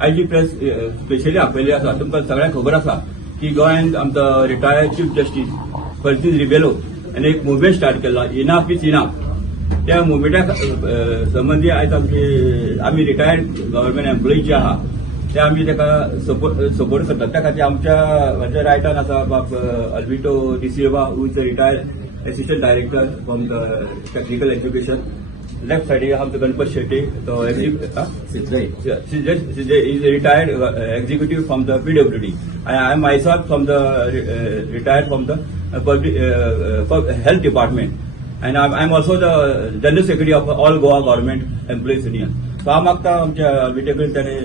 आयज जी press specially आपयल्ली आसा तुमकां सगळ्यांक खबर आसा की गोंयांत आमचो retired chief justice Francis Rebello हांणी एक मुवमेंट स्टार्ट केला इनाफ इज इनाफ. त्या मुवमेंटा संबंधी आयज आमी रिटायर्ड गव्हर्नमेंट एम्प्लॉई जे आहा ते आमी ताका सपोर्ट करतात. त्या खातीर म्हज्या रायटान आसा बाब Alvito D'Silva who is the retired assistant director from the technical education. Left सायडीक आमचो गणपत शेट्टी तो is retired executive from the PWD. I am myself from the retired from the health department, and I am also the general secretary of all Goa government employees union. So हांव मागता आमच्या विटेकडेन ताणे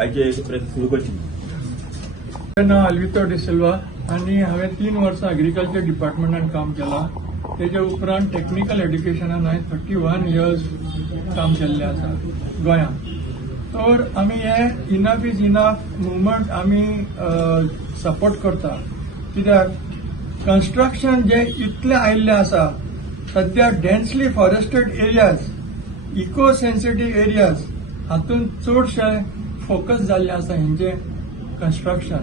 आयचे press सुरू करची. माझें नांव अल्विटो डिसिल्वा आनी हांवें 3 वर्सां एग्रीकल्चर डिपार्टमेंटान काम केलां. तेजे उपरांत टेक्निकल एड्युकेशनान हांवें 31 इयर्स काम केल्लें आसा गोंयांत. तर आमी हे इनफ इज इनफ मुवमेंट आमी सपोर्ट करता. कित्याक कन्स्ट्रक्शन जे इतले आयिल्ले आसा सध्या densely forested areas eco sensitive areas हातूंत चडशे फोकस जाल्ले आसा हेंचे कन्स्ट्रक्शन.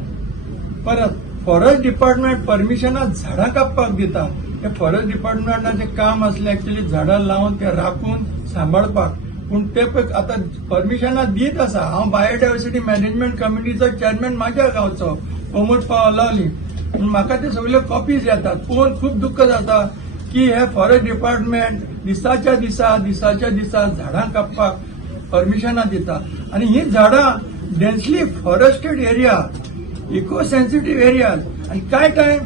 परत फॉरेस्ट डिपार्टमेंट परमिशनां झाडां कापपाक दिता. हे फॉरेस्ट डिपार्टमेंटाचें काम आसलें एक्चुअली झाडां लावन ते राखून सांबाळपाक. पूण ते आता परमिशनां दीत आसा. हांव बायोडायवर्सिटी मॅनेजमेंट कमिटीचो चेअरमॅन म्हाज्या गांवचो कोमट पाव लावली. म्हाका ते सगळ्यो कॉपीज येतात. पळोवन खूब दुख्ख जाता की हे फॉरेस्ट डिपार्टमेंट दिसाच्या दिसा झाडां कापपाक परमिशनां दिता आनी ही झाडां densely forested area eco sensitive areas आनी कांय टायम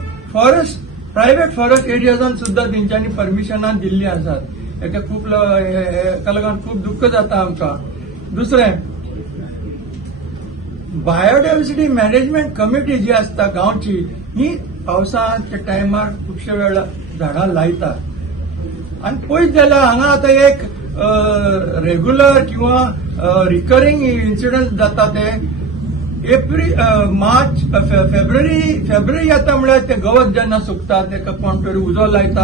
प्रायव्हेट फॉरेस्ट एरियाजान सुद्धा तेंच्यांनी परमिशनां दिल्ली आसात. हेका लागून खूब दुख्ख जाता आमकां. दुसरें बायोडायवर्सिटी मॅनेजमेंट कमिटी जी आसता गांवची ही पावसाच्या टायमार खुबशे वेळा झाडां लायता. आनी पळयत जाल्यार हांगा आतां एक रेग्युलर किंवा रिकरिंग इन्सिडंट जाता ते एप्रिल मार्च फेब्रुवारी येता म्हळ्यार ते गवत जेन्ना सुकता तेका कोण तरी उजो लायता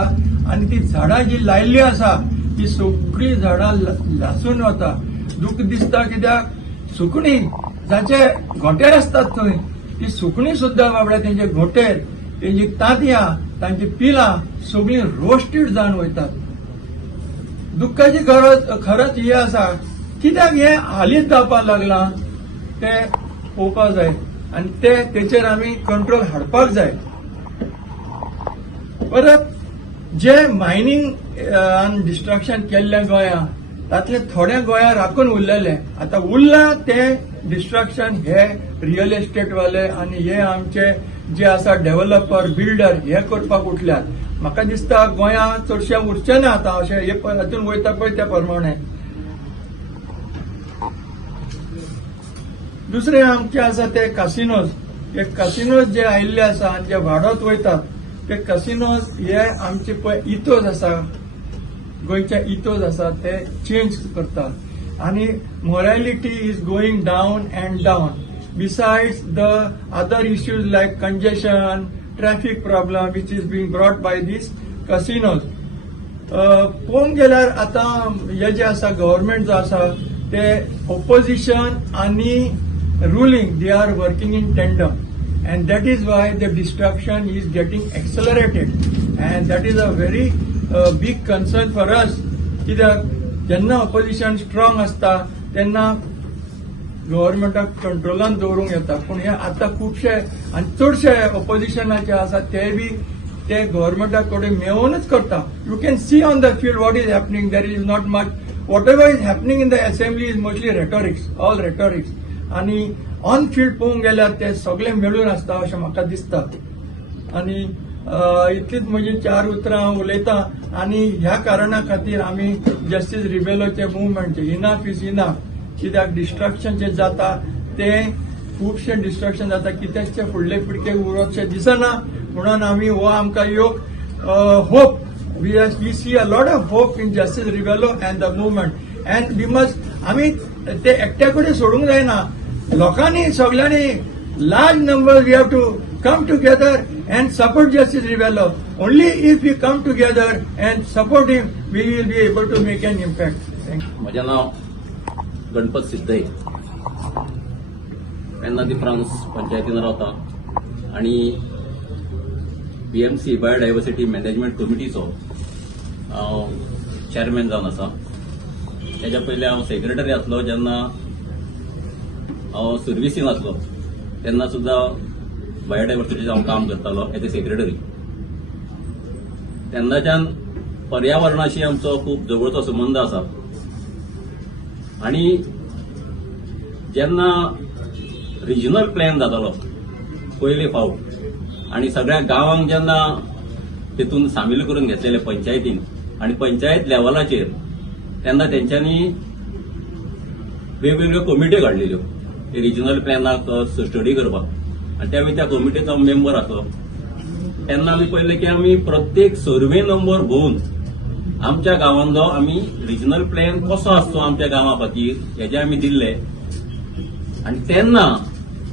आनी ती झाडां जी लायिल्ली आसा ती सगळीं झाडां लासून वता. दूख दिसता कित्याक सुकणीं जांचे घोंटेर आसतात थंय ती सुकणीं सुद्दां बाबड्या तेंचे घोंटेर तेंची तांतयां तांची पिलां सगळीं रोस्टेड जावन वयतात. दुख्खाची खरच ही आसा. कित्याक हे हालींच जावपाक लागलां ते पळोवपाक जाय आनी तेचेर आमी कंट्रोल हाडपाक जाय. परत जे मायनिंग आनी डिस्ट्रक्शन केल्लें गोंयां तातले थोडे गोंयां राखून उरलेले. आतां उरला ते डिस्ट्रक्शन हे रियल एस्टेट वाले आनी हे आमचे जे आसा डेव्हलपर बिल्डर हे करपाक उठल्यात. म्हाका दिसता गोंयां चडशे उरचे ना आतां अशें हे हातून वयता पळय त्या प्रमाणे. दुसरे आमचे आसा ते कासिनोज. हे कासिनोज जे आयिल्ले आसा आनी जे वाडत वयतात ते कसिनोज हे आमचे पळय इथोज आसा गोंयचे इथोज आसा ते चेंज करतात आनी morality is going down and down. Besides the other issues like congestion traffic problem which is being brought by these casinos. पळोवंक गेल्यार आतां हे जे आसा गव्हर्नमेंट जो आसा ते ऑपोजिशन आनी ruling they are working in tandem. And that is why the destruction is getting accelerated, and that is a very big concern for us. कित्याक जेन्ना ऑपोजिशन स्ट्रॉंग आसता तेन्ना गव्हर्नमेंटाक कंट्रोलान दवरूंक येता. पूण हे आतां खुबशे आनी चडशे ऑपोजिशनाचे आसा ते बी ते गव्हर्नमेंटा कडेन मेळूनच करता. You can see on the field what is happening. There is not much. Whatever is happening in the assembly is mostly rhetorics, all rhetorics. आनी ऑन फील्ड पळोवंक गेल्यार ते सगळे मेळून आसता अशें म्हाका दिसता. आनी इतलीच म्हजी 4 उतरां हांव उलयतां. आनी ह्या कारणा खातीर आमी जस्टीस रिबेलोचे मुवमेंटचे इनफ इज इनफ. कित्याक डिस्ट्रक्शन जे जाता ते खुबशे डिस्ट्रक्शन जाता कित्याकचे फुडले पिळगेक उरचें दिसना. म्हणून आमी हो आमकां योग hope we see a lot of hope in justice Rebello and the movement. And we must आमी ते एकट्या कडेन सोडूंक जायना. लोकांनी सगळ्यांनी large number we have to come together and support Justice Rivello. Only if we come together and support him, we will be able to make an impact. Thank you. माझे नाव गणपत सिद्धई. तेन्ना ती फ्रांस पंचायतीन रावता आनी BMC बायोडायवर्सिटी मॅनेजमेंट कमिटीचो हांव chairman जावन आसा. तेच्या पयलीं हांव सेक्रेटरी आसलो. जेन्ना हांव सर्विसीन आसलो तेन्ना सुद्दां बायोडायवर्सिटीचें हांव काम करतालो एज ए सेक्रेटरी. तेन्नाच्यान पर्यावरणाशी आमचो खूब जवळचो संबंद आसा. आनी जेन्ना रिजनल प्लॅन जातालो पयले फावट आनी सगळ्या गांवांक जेन्ना तेतून सामील करून घेतलेले पंचायतीन आनी पंचायत लेवलाचेर तेन्ना तेंच्यांनी वेगवेगळ्यो कमिट्यो काडलेल्यो रिजनल प्लॅनाक स्टडी करपाक आनी त्यावेळी त्या कमिटीचो मेंबर आसलो. तेन्ना आमी पळयलें की आमी प्रत्येक सर्वे नंबर भोवन आमच्या गांवांतलो आमी रिजनल प्लॅन कसो आसचो आमच्या गांवा खातीर हेजे आमी दिल्ले. आनी तेन्ना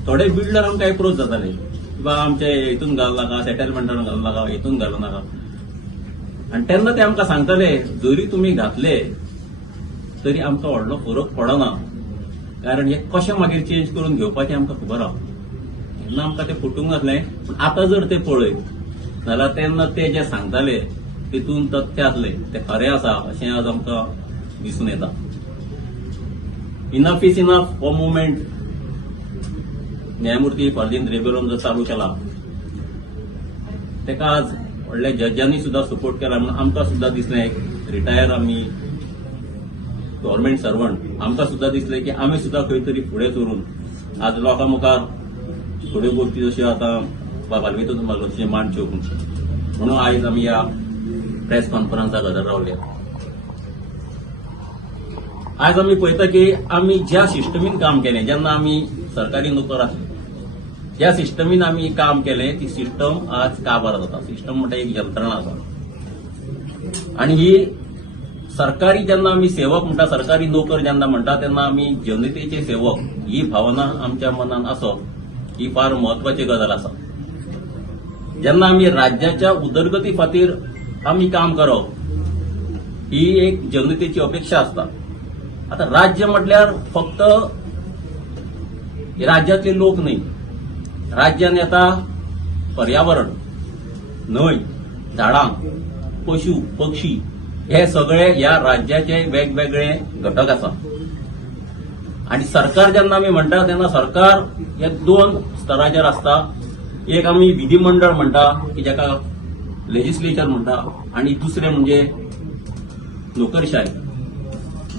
थोडे बिल्डर आमकां एप्रोच जाताले की बा आमचे हितून घालू नाका, सेटलमेंटान घालू नाका, हितून घालू नाका. आनी तेन्ना ते आमकां सांगताले जरी तुमी घातले तरी आमकां व्हडलो फरक पडना, कारण हे कशें मागीर चेंज करून घेवपाचें आमकां खबर आहा. तेन्ना आमकां तें फुटूंक घातलें. पूण आतां जर ते पळयत जाल्यार तेन्ना ते जे सांगताले तितून तथ्य आसले ते खरें आसा अशें आज आमकां दिसून येता. इनफ इज इनफ हो मुवमेंट न्यायमूर्ती फर्दिंद रेबेलोन जो चालू केला तेका आज व्हडल्या जजांनी सुद्धा सपोर्ट केला. म्हणून आमकां सुद्धा दिसलें एक रिटायर आमी गव्हर्नमेंट सर्वंट आमकां सुद्धा दिसलें की आमी सुद्धा खंय तरी फुडें सरून आज लोकां मुखार थोड्यो गोष्टी जश्यो आतां बालवेतून तशें मांडच्यो म्हणून आयज आमी ह्या प्रेस कॉन्फरन्साक हजर रावले. आज आमी पळयता की आमी ज्या सिस्टमीन काम केलें जेन्ना आमी सरकारी नोकर आसले ज्या सिस्टमीन आमी काम केलें ती सिस्टम आज काबार जाता. सिस्टम म्हणटा एक यंत्रणा आसा आनी ही सरकारी जेन्ना आमी सेवक म्हणटा सरकारी नोकर जेन्ना म्हणटा तेन्ना आमी जनतेचे सेवक ही भावना आमच्या मनान आसप ही फार म्हत्वाची गजाल आसा. जेन्ना आमी राज्याच्या उदरगती खातीर आमी काम करप ही एक जनतेची अपेक्षा आसता. आता राज्य म्हटल्यार फक्त राज्यातले लोक न्हय, राज्यान येता पर्यावरण, न्हंय, झाडां, पशु पक्षी हे सगळे ह्या राज्याचे वेगवेगळे घटक आसा. आणि सरकार जेन्ना आमी म्हणटा तेन्ना सरकार हे दोन स्तराचेर आसता. एक आमी विधिमंडळ म्हणटा की जाका लेजिस्लेचर म्हणटा आणि दुसरे म्हणजे नोकरशाही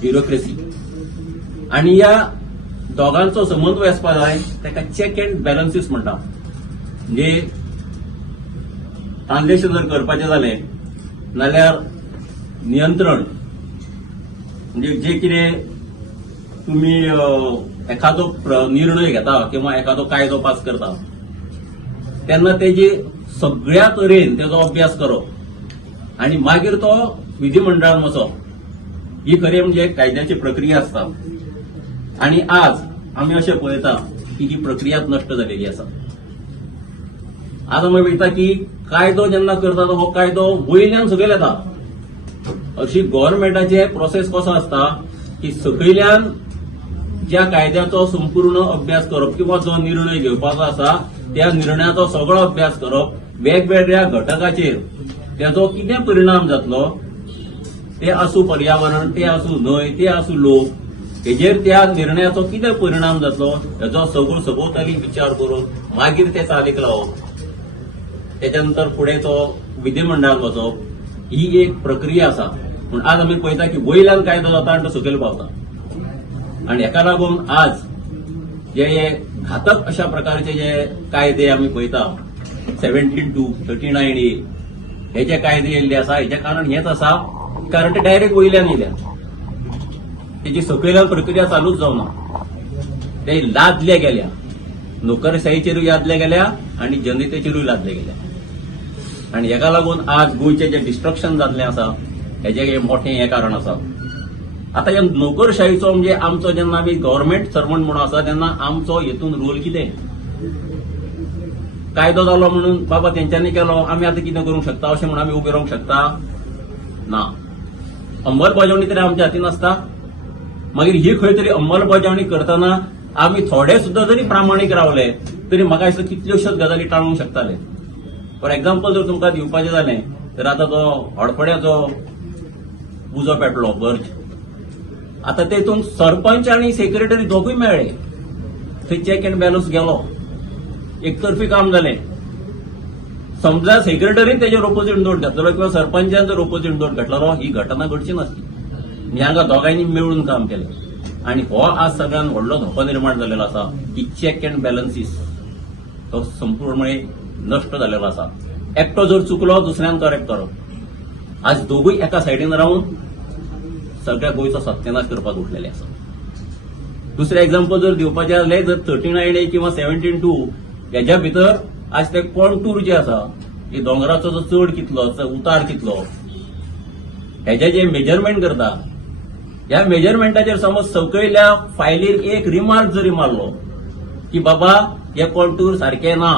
ब्युरोक्रेसी. आणि या दोगांचो समन्वय आसपा जाय ताका चेक अँड बॅलन्सीस म्हणटा. म्हणजे ट्रान्सलेशन जर करपाचें जालें नाल्यार नियंत्रण म्हणजे जे कितें तुमी एखादो निर्णय घेता किंवा एखादो कायदो पास करता तेन्ना तेजी सगळ्या तरेन तेजो अभ्यास करप आणि मागीर तो विधिमंडळान वचप ही खरी म्हणजे कायद्याची प्रक्रिया आसता. आणि आज आमी अशें पळयता की ही प्रक्रियाच नश्ट जालेली आसा. आज आमी पळयता की कायदो जेन्ना करता तो हो कायदो वयल्यान सकयल येता. अशी गव्हर्नमेंटाचे प्रोसेस कसो आसता की सकयल्यान ज्या कायद्याचो संपूर्ण अभ्यास करप किंवा जो निर्णय घेवपाचो आसा त्या निर्णयाचो सगळो अभ्यास करप, वेगवेगळ्या घटकाचेर त्याचो कितें परिणाम जातलो ते आसूं पर्यावरण, ते आसूं न्हंय, ते आसूं लोक, हेजेर त्या निर्णयाचो कितें परिणाम जातलो हेचो सगळो सभोवताली विचार करून मागीर ते चालीक लावप. त्याच्या नंतर फुडें तो विधिमंडळात वचप ही एक प्रक्रिया आसा. पूण आज आमी पळयता की वयल्यान कायदो जाता आनी तो सकयल पावता. आणि हेका लागून आज जे घातक अशा प्रकारचे जे कायदे आमी पळयता 17 to 39A हे जे कायदे येयल्ले आसा हेचे कारण हेच आसा कारण ते डायरेक्ट वयल्यान येयल्या. तेजी सकयल्यान प्रक्रिया चालूच जावना. ते लादले गेल्या, नोकरशाहीचेरूय लादले गेल्या आणि जनतेचेरूय लादले गेल्या. आणि हेका लागून आज गोंयचे जे डिस्ट्रक्शन जाल्लें आसा हेजे मोठें हें कारण आसा. आता ह्या नोकरशाहीचो म्हणजे आमचो जेन्ना आमी गव्हर्नमेंट सर्वंट म्हणून आसा तेन्ना आमचो हेतून रोल कितें? कायदो जालो म्हणून बाबा तेंच्यांनी केलो आमी आतां कितें करूंक शकता अशें म्हणून आमी उबे रावंक शकता? ना. अंमलबजावणी तरी आमच्या हातीन आसता. मागीर ही खंय तरी अंमलबजावणी करतना आमी थोडे सुद्धा जरी प्रामाणीक रावले तरी म्हाका दिसता कितल्योश्योच गजाली टाळूंक शकताले. फॉर एक्झाम्पल जर तुमकां दिवपाचें जालें तर आतां तो हडपड्याचो उजो पेटलो बर्ज, आतां तेतून सरपंच आनी सेक्रेटरी दोगूय मेळ्ळे, थंय चॅक अँड बॅलन्स गेलो, एकतर्फी काम जालें. समजा सेक्रेटरीन तेजेर ऑपोजीट नोट घातलो किंवा सरपंचान जर ऑपोजीट नोट घातलो ही घटना घडची नासली. हांगा दोगांयनी मेळून काम केलें आणि हो आज सगळ्यात व्हडलो धोको निर्माण जाल्लो आसा की चॅक अँड बॅलन्सीस तो संपूर्णपणे नष्ट जाल्लो आसा. एकटो जर चुकलो दुसऱ्यान करेक्ट करप. आज दोगूय एका सायडीन रावन सगळ्या गोंयचो सत्यानाश करपाक उठलेले आसा. दुसरें एक्झाम्पल जर दिवपाचें जालें जर 39A किंवा 17-2 हेच्या भितर आज ते कॉन्टूर जे आसा की दोंगराचो जो चड कितलो उतार कितलो हेजे जे मेजरमेंट करता, ह्या मेजरमेंटाचेर समज सकयल्या फायलीर एक रिमार्क जरी मारलो की बाबा हे कॉन्टूर सारखे ना,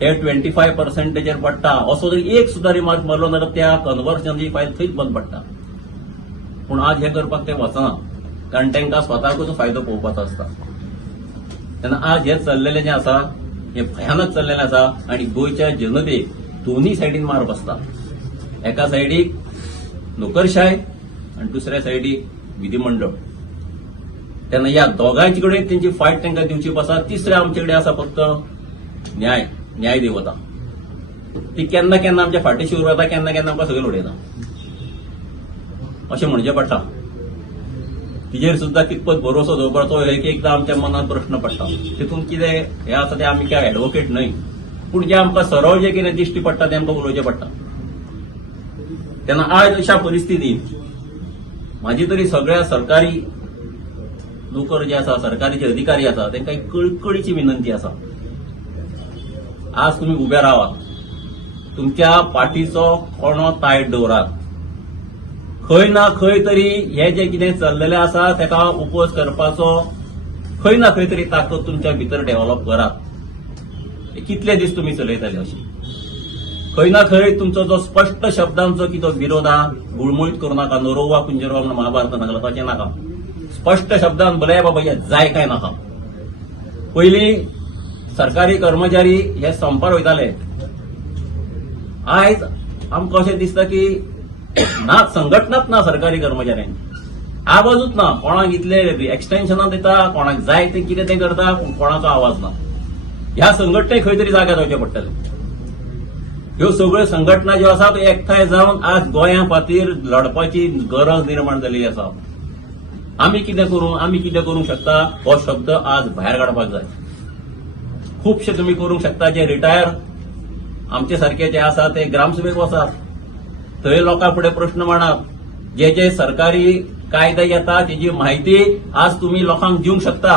हे 25% पडटा, असो जर एक सुद्धा रिमार्क मारलो जाल्यार त्या कन्वर्जनची फायल थंयच बंद पडटा. पूण आज हे करपाक ते वचना, कारण तांकां स्वताकूच फायदो पळोवपाचो आसता. तेन्ना आज हे चल्लेलें जें आसा हे भयानक चल्लेलें आसा आनी गोंयच्या जनतेक दोन्ही सायडीन मार बसता. एका सायडीक नोकरशाय आनी दुसऱ्या सायडीक विधिमंडळ. तेन्ना ह्या दोगांचे कडेन तेंची फायट तांकां दिवची आसा. तिसरें आमचे कडेन आसा फक्त न्याय देवता. ती केन्ना केन्ना आमच्या फाटीशी उरता, केन्ना केन्ना आमकां सकयल उडयता अशें म्हणचें पडटा. तिजेर सुद्धा कितपत भरोसो दवरपाचो एक एकदां आमच्या मनात प्रश्न पडटा. तितून कितें हें आसा तें आमी काय एडवोकेट न्हय, पूण जें आमकां सरळ जें कितें दिश्टी पडटा तें आमकां उलोवचें पडटा. तेन्ना आज अशा परिस्थितींत म्हाजी तरी सगळ्या सरकारी नोकर जे आसा, सरकारी जे अधिकारी आसा तांकां एक कळकळीची विनंती आसा. आज तुमी उबे रावात, तुमच्या पाठीचो कोणो तायट दवरात. खंय ना खंय तरी हे जे कितें चल्लेलें आसा ताका उपोज करपाचो खंय ना खंय तरी ताकद तुमच्या भितर डेव्हलप करात. कितले दीस तुमी चलयतले अशी खंय ना खंय तुमचो जो स्पश्ट शब्दांचो की तो विरोध आहा गुळमुळीत करूं नाका. नरोवा कुंजरोवा म्हणून महाभारतान सांगला तशें नाका. स्पश्ट शब्दान बरे बाबा हे जाय काय नाका. पयलीं सरकारी कर्मचारी हे संपार वयताले. आयज आमकां अशें दिसता की ना संघटनाच ना सरकारी कर्मचाऱ्यांची. आवाजूच ना. कोणाक इतले एक्सटेन्शनां दिता, कोणाक जाय ते कितें तें करता, पूण कोणाचो आवाज ना. ह्या संघटनेक खंय तरी जाग्यार रावचें पडटलें. ह्यो सगळ्यो संघटना ज्यो आसा त्यो एकठांय जावन आज गोंया खातीर लढपाची गरज निर्माण जाल्ली आसा. आमी कितें करूंक शकता हो शब्द आज भायर काडपाक जाय. खुबशे तुमी करूंक शकता. जे रिटायर आमचे सारखे जे आसा ते ग्रामसभेक वचात, थंय लोकां फुडें प्रश्न मांडात. जे जे सरकारी कायदे येता तेजी म्हायती आज तुमी लोकांक दिवंक शकता.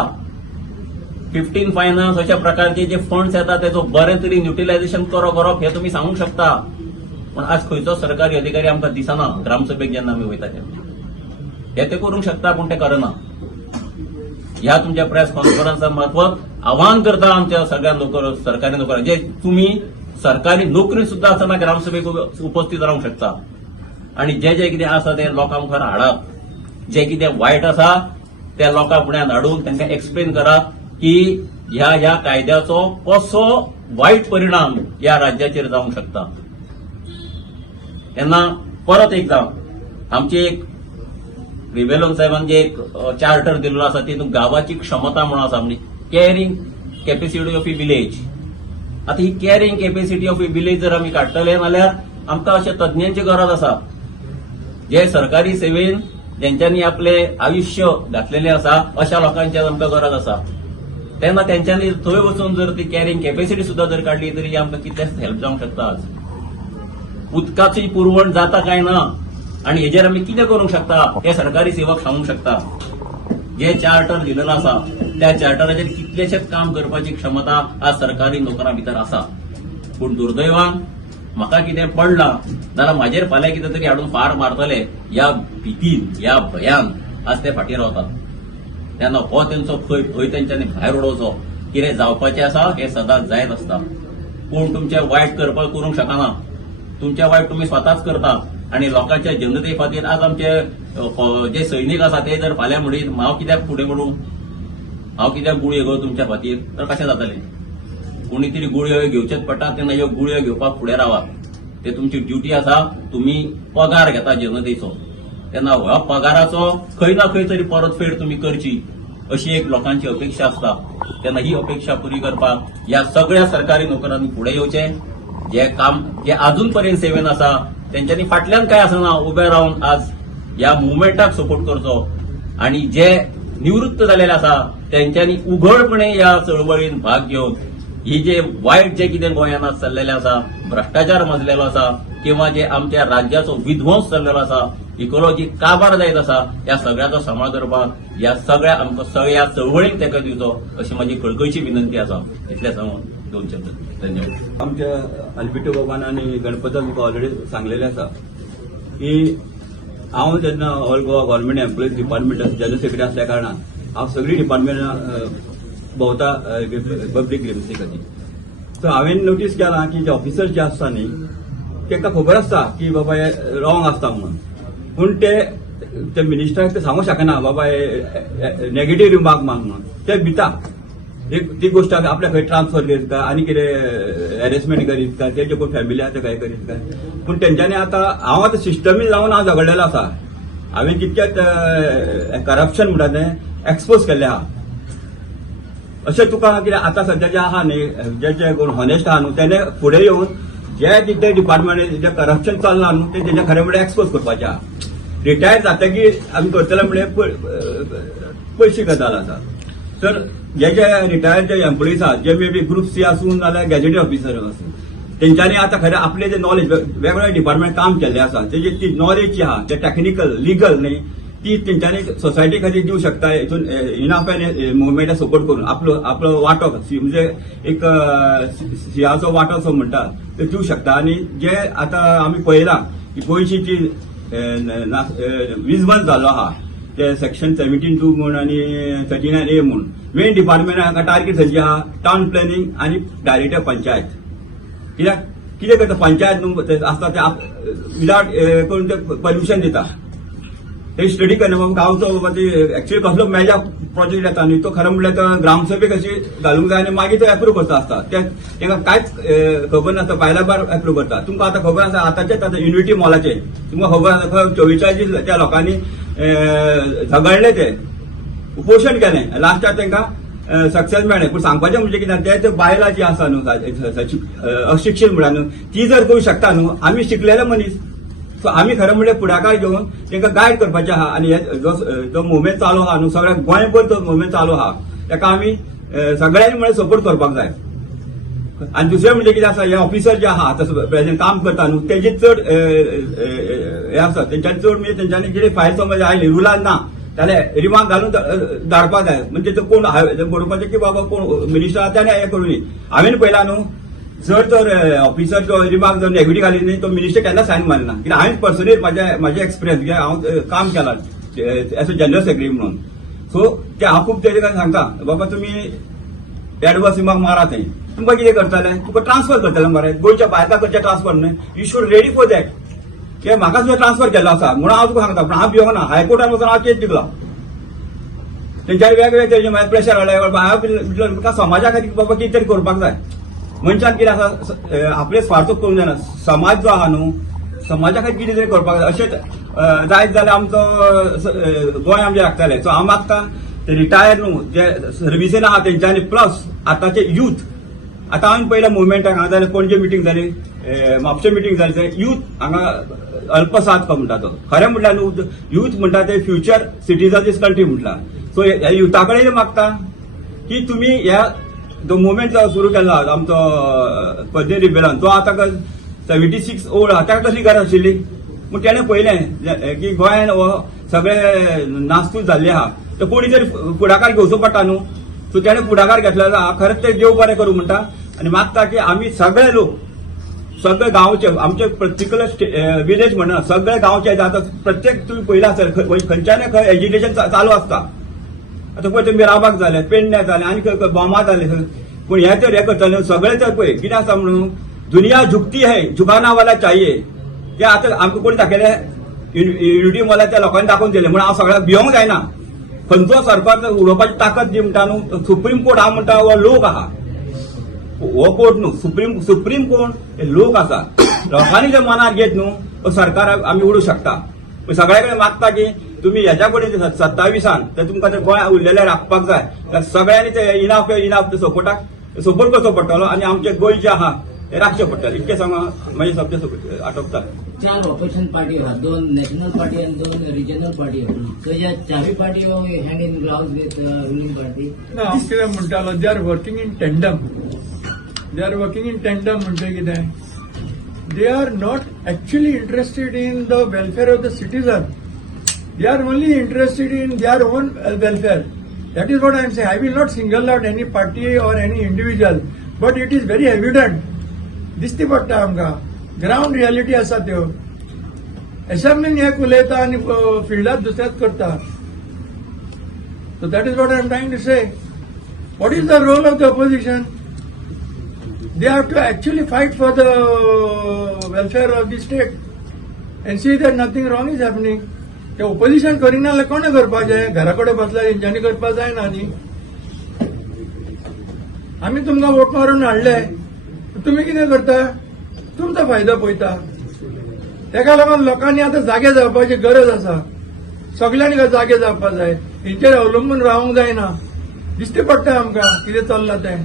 15 फायनान्स अशा प्रकारचे जे फंड्स येतात त्याचो बरें तरेन युटिलायझेशन करप हे तुमी सांगूंक शकता. पण आज खंयचो सरकारी अधिकारी आमकां दिसना ग्रामसभेक जेन्ना आमी वयता तेन्ना. हे ते करूंक शकता पूण ते करना. ह्या तुमच्या प्रेस कॉन्फरन्सा मार्फत आवाहन करता आमच्या सगळ्या सरकारी नोकरांक जे तुमी सरकारी नोकरी सुद्धा आसतना ग्रामसभेक उपस्थित रावंक शकता आणि जे जे कितें आसा ते लोकां मुखार हाडात. जे कितें वायट आसा ते लोकां फुड्यान हाडून तांकां एक्सप्लेन करात की ह्या कायद्याचो कसो वायट परिणाम ह्या राज्याचेर जावंक शकता. तेन्ना परत एकदां आमची एक रिबेलोन साहेबान जे एक चार्टर दिल्लो आसा तितून गांवाची क्षमता म्हणून आसा म्हणजे carrying capacity of a village. आता ही carrying capacity of a village जर आमी काडटले जाल्यार आमकां अशा तज्ञांची गरज आसा जे सरकारी सेवेन जेंच्यांनी आपले आयुष्य घातलेलें आसा अशा लोकांची आमकां गरज आसा. तेन्ना तेंच्यांनी थंय वचून जर ती कॅरिंग कॅपेसिटी सुद्धा जर काडली तरी आमकां कितलेंच हेल्प जावंक शकता. आज उदकाची पुरवण जाता काय ना आणि हेजेर आमी कितें करूंक शकता हे सरकारी सेवक सांगूंक शकता. जे चार्टर दिलेलो आसा त्या चार्टराचेर कितलेशेच काम करपाची क्षमता आज सरकारी नोकरां भितर आसा. पूण दुर्दैवान म्हाका कितें पडलां जाल्यार म्हाजेर फाल्यां कितें तरी हाडून फार मारतले ह्या भितीन ह्या भयान आज ते फाटीं रावतात. तेन्ना हो तेंचो भंय तेंच्यांनी भायर उडोवचो. कितें जावपाचें आसा हें सदांच जायत आसता. पूण तुमचें वायट करूंक शकना. तुमचें वायट तुमी स्वताच करतात आणि लोकांच्या जनते खातीर आज आमचे जे सैनीक आसा ते जर फाल्यां म्हणीत हांव कित्याक फुडें म्हणूं हांव कित्याक गुळयो घेवं तुमच्या खातीर, तर कशें जातलें? कोणी तरी गुळयो घेवचेच पडटा, तेन्ना ह्यो गुळयो घेवपाक फुडें रावात. ते तुमची ड्युटी आसा. तुम्ही पगार घेता जनतेचो, तेन्ना ह्या पगाराचो खंय ना खंय तरी परतफेड तुम्ही करची, अशी एक लोकांची अपेक्षा असता. तेन्ना ही अपेक्षा पुरी करपाक ह्या सगळ्या सरकारी नोकरांनी फुडें येवचें. जे काम जे अजून पर्यंत सेवेन आसा तेंच्यांनी फाटल्यान काय आसना उबे रावन आज ह्या मुवमेंटाक सपोर्ट करचो, आणि जे निवृत्त जालेले आसा तेंच्यांनी उघडपणे ह्या चळवळीन भाग घेवन ही जे वायट जे कितें गोंयांत आज चल्लेलें आसा, भ्रष्टाचार माजलेलो आसा, किंवा जे आमच्या राज्याचो विध्वंस चल्लेलो आसा, इकॉलॉजी काबार जायत आसा, ह्या सगळ्याचो सांबाळ करपाक ह्या सगळ्या आमकां सगळ्या चळवळीक तेंको दिवचो, अशी माझी कळकळीची विनंती आसा. इतलें सांगून 2 शब्द धन्यवाद. आमच्या अल्बिटो बाबान आनी गणपतान तुका ऑलरेडी सांगलेलें आसा की हांव जेन्ना all Goa government employees department general secretary आसल्या कारणान हांव सगळी डिपार्टमेंटां भोंवता पब्लीक ग्रिव्हन्सी खातीर. सो हांवें नोटीस केलां की जे ऑफिसर्स जे आसता न्ही तांकां खबर आसता की बाबा हे रॉंग आसता म्हणून, पूण ते मिनिस्टराक ते सांगूंक शकना बाबा हे नेगेटीव रिमार्क मार म्हणून. ते भिता ती गोष्ट आपल्या खंय ट्रान्सफर करीत काय आनी कितें हॅरेसमेंट करीत काय, तेजे कोण फॅमिली आसा काय करीत काय. पूण तेंच्यांनी आतां हांव आतां सिस्टमी जावन हांव झगडलेलो आसा. हांवें कितकें करप्शन म्हणटा तें एक्सपोज केल्लें आहा. अशें तुका कितें आतां सध्या जे आहा न्ही जे कोण हॉनेस्ट आहा न्हू तेणे फुडें येवन जे कितें डिपार्टमेंट जे करप्शन चल्लां न्हू ते तेजे खरें म्हणल्यार एक्सपोज करपाचें आहा. रिटायर जातकीर आमी करतले म्हणजे पयशे गजाल आसा. तर जे रिटायर्ड जे एम्प्लॉईज आहात जे मे बी ग्रुप सी आसून नाल्यार गॅजेटेड ऑफिसर आसून तेंच्यांनी आतां खरें आपले जे नॉलेज वेगवेगळ्या डिपार्टमेंट काम केल्लें आसा तेजी ती नॉलेज जी आहा ते टेक्निकल लिगल न्ही ती तेंच्यांनी सोसायटी खातीर दिवंक शकता. हितून इनाफ मुवमेंटा सपोर्ट करून आपलो वांटो म्हणजे एक सिंहाचो वांटो असो म्हणटात तो दिवंक शकता. आनी जे आतां आमी पळयलां की गोंयची जी वीज जाल्लो आहा ते सेक्शन 17(2) म्हूण आनी 39A म्हूण मेन डिपार्टमेंट हाका टार्गेट खंयची आहा टावन प्लॅनिंग आनी डायरेक्टर पंचायत. कित्याक कितें करता पंचायत न्हू आसता ते विदाउट करून ते परमिशन दिता. ते स्टडी करना बाबा गांवचो बाबा ते एक्चुअली कसलो मेजा प्रोजेक्ट येता न्ही तो खरो म्हणल्यार तो ग्रामसभेक अशी घालूंक जाय आनी मागीर तो एप्रूव्ह करता आसता. तांकां कांयच खबर नासता बायला बार एप्रूव्ह करता. तुमकां आतां खबर आसा आतांचेच आतां युनिटी मॉलाचे तुमकां खबर आसा खंय 44 त्या लोकांनी झगडले ते उपोशण केलें लास्टाक तांकां सक्सेस मेळ्ळें. पूण सांगपाचें म्हणजे कितें ते बायलां जी आसा न्हू अशिक्षीत म्हणा न्हू ती जर करूंक शकता न्हू आमी शिकलेले मनीस. सो आमी खरें म्हणजे फुडाकार घेवन तांकां गायड करपाचें आहा. आनी जो मुवमेंट चालू आहा न्हू सगळ्या गोंयभर तो मुवमेंट चालू आहा ताका आमी सगळ्यांनी म्हणजे सपोर्ट करपाक जाय. आनी दुसरें म्हणजे कितें आसा हे ऑफिसर जे आहा आतां प्रेझेंट काम करता न्हू तेजे चड हे आसा तेंच्यांनी चड म्हणजे तेंच्यांनी कितें फायल समज आयली रुलान ना जाल्यार रिमार्क घालून धाडपाक जाय. म्हणजे तो कोण बरोवपाचें की बाबा कोण मिनिस्टर आहा त्याने हें करूं न्ही. हांवें पळयलां न्हू जर तर ऑफिसर जो रिमार्क जर नेगेटीव घाली न्ही तो मिनिस्टर केन्ना सायन मारिना. कित्याक हांवें पर्सनली म्हाजे एक्सपिरियन्स कित्याक हांव काम केलां एज अ जनरल सेक्रेटरी म्हणून. सो ते हांव खूब तेजे काय सांगता बाबा तुमी एडवर्स रिमार्क मारा थंय तुमकां कितें करतले तुका ट्रान्सफर करतले मरे गोंयच्या भायर करचे ट्रान्सफर न्हय. You should ready for that. कित्याक म्हाका सुद्दां ट्रान्सफर केल्लो आसा म्हणून हांव तुका सांगता. पूण हांव भिवंक ना. हायकोर्टान वचून हांव केस दिलो तेंच्यानी वेगवेगळे तरेचे म्हाका प्रेशर हाडले. हांवें तुका समाजा खातीर बाबा कितें तरी करपाक जाय. मनशान कितें आसा आपले स्वार्थ करूंक जायना. समाज जो आहा न्हू समाजा खातीर कितें तरी करपाक जाय. अशेंच जायत जाल्यार आमचो गोंय आमचें लागतलें. सो हांव मागता ते रिटायर न्हू जे सर्विसीन आहा तेंच्यांनी प्लस आतांचे यूथ आतां हांवें पयल्या मुवमेंटाक हांगा जाल्यार पणजे मिटींग जाली म्हापशे मिटींग जाली थंय यूथ हांगा अल्पसात म्हणटा तो खरें म्हटल्यार न्हू यूथ म्हणटा ते फ्युचर सिटीजन दीस कंट्री म्हटला. सो ह्या युथा कडेन मागता की तुमी ह्या जो मुवमेंट सुरू केल्लो आमचो पद्मे रिबेलान तो आतां 76 ओल्ड आहा ताका कसली गरज आशिल्ली. पूण तेणें पळयलें की गोंयान हो सगळे नास्तूच जाल्ले आहा तर कोणी तरी फुडाकार घेवचो पडटा न्हू. सो तेणें फुडाकार घेतलेलो आहा. खरेंच ते देव बरें करूं म्हणटा आनी मागता की आमी सगळे लोक सगळे गांवचे आमचे पर्टिक्युलर विलेज म्हणना सगळे गांवचे आतां प्रत्येक तुमी पयला आसतलें खंयच्यान खंय एज्युकेशन चालू आसता. आतां पळय तुमी राबाक जाले पेडण्या जाले आनी बोमा जाले. पूण हे तर हे करतले सगळे तर पळय कितें आसा म्हणून दुनिया झुकती है झुकाना वाला चाहिए. ते आतां आमकां कोणी दाखयले युनिटी मॉलार त्या लोकांनी दाखोवन दिले म्हणून हांव सगळ्यांक भिवंक जायना. खंयचो सरकार उडोवपाची ताकद जी म्हणटा न्हू सुप्रीम कोर्ट हांव म्हणटा हो लोक आहा हो कोर्ट न्हू सुप्रीम कोर्ट हे लोक आसा लोकांनी जे मनार घेत न्हू हो सरकार आमी उडोवंक शकता सगळ्या कडेन मागता की तुम्ही ह्याच्या कडेन 27 तर तुमकां ते गोंय उरलेले राखपाक जाय तर सगळ्यांनी ते इनाफ ते सपोर्ट करचो पडटलो आणि आमचे गोंय जे आहा ते राखचे पडटले इतके सांगा मागीर सबके आटोपता 4 ऑपोजिशन पार्टी आहा 2 नॅशनल पार्टी आणि 2 रिजनल पार्टी आहा सो ह्या चारय party hand in gloves with ruling party हांव कितें म्हणटालो they are working in tandem म्हणजे कितें they are not actually interested in the welfare of the citizen. They are only interested in their own welfare. That is what I am saying. I will not single out any party or any individual, but it is very evident. दिसती पडटा आमकां ground reality आसा त्यो असेंब्लीन एक उलयता आनी फिल्डात दुसऱ्याच करता so that is what I am trying to say what is the role of the opposition they have to actually fight for the welfare of the state and see that nothing wrong is happening. ते opposition Kareena जाल्यार कोणे करपाचें घरा कडेन बसल्यार हेंच्यांनी करपाक जायना न्ही आमी तुमकां वोट मारून हाडले तुमी कितें करता तुमचो फायदो पळयता तेका लागून लोकांनी आतां जागे जावपाची गरज आसा सगळ्यांनी जागे जावपाक जाय हेंचेर अवलंबून रावूंक जायना दिसती पडटा आमकां कितें चल्लां तें